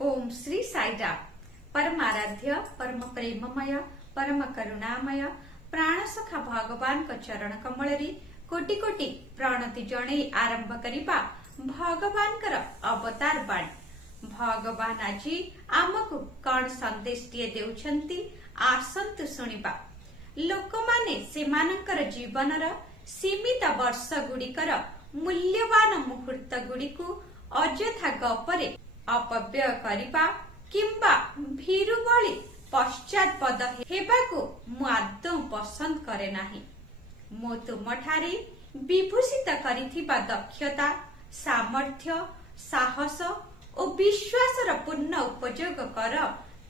ओम श्री साईराम। परमाराध्य परम प्रेममय परम करुणामय प्राणसखा भगवान चरण कमल कोटि कोटि प्रणति जणे आरंभ करिबा भगवान अवतार बाणी। भगवान आज आमको कौन संदेश देउछंती आसंतु सुनिबा। लोकमाने सेमानंकर जीवनर सीमित वर्ष गुड़िकर मूल्यवान मुहूर्त गुड़िकु अଯଥା गपरे अपव्यय करिबा किंबा भीरु भली पश्चातपद हेबाकु मु आदौ पसंद करे नाही। मु तुमठारे विभूषित करिथिबा दक्षता सामर्थ्य साहस और विश्वासर पूर्ण उपयोग कर,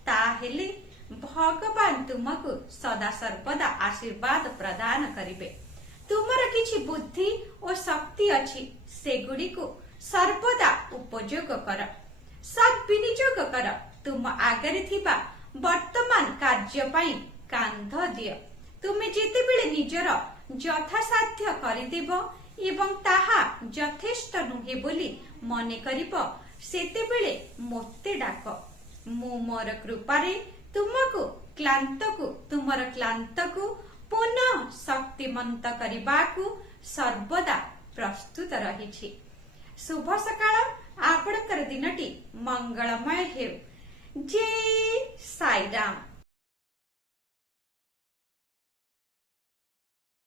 ताहेले भगवान तुमको सदा सर्वदा आशीर्वाद प्रदान करिवे। तुमर किछि बुद्धि और शक्ति अछि, सेगुडी को सर्वदा उपयोग कर, सद्विनियोग कर। तुम आगरे थिबा वर्तमान कार्य पाई कांध दिय। तुमे जेतेबेले निजर यथासाध्य करिदेब एवं ताहा यथेष्ट नुहे बोली मने करिब, सेतेबेले मोते डाक। मु मोर कृपारे तुमको तुमर क्लांतको पुनः शक्तिमंत करिबाकु सर्वदा प्रस्तुत रहिछि। शुभ सकाळ। आपणकर दिनटी मंगलमय हेउ। जय साईराम।